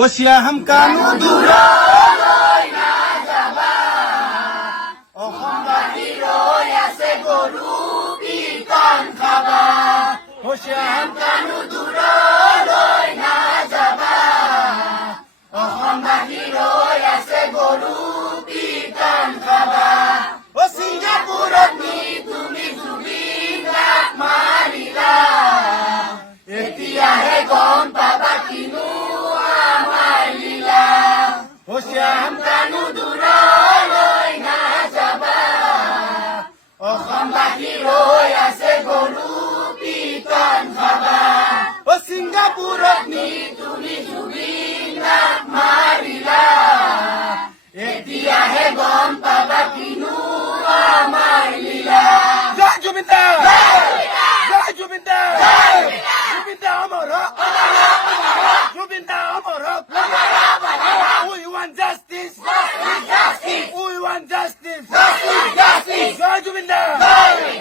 Osya hamkanu dূৰলৈ নাযাবা অসমবাসীৰ হৈ আছে গৰু পিতন খাবা Osya hamkanu দূৰলৈ নাযাবা অসমবাসীৰ হৈ আছে গৰু পিতন খাবা ও ছিংগাপুৰত নি তুমি জুবিন গাত মাৰিলা এতিয়াহে গম পাবা কিনো Osya hamkanu dূৰলৈ নাযাবা অসমবাসীৰ হৈ আছে গৰু পিতন খাবা ও ছিংগাপুৰত নি তুমি জুবিন গাত মাৰিলা এতিয়াহে গম পাবা কিনো আমাৰ লীলা জয় জুবিন দা জয় জুবিন দা জুবিন দা অমৰ জুবিন দা অমৰ We want justice. We want justice. Jai Jubinder.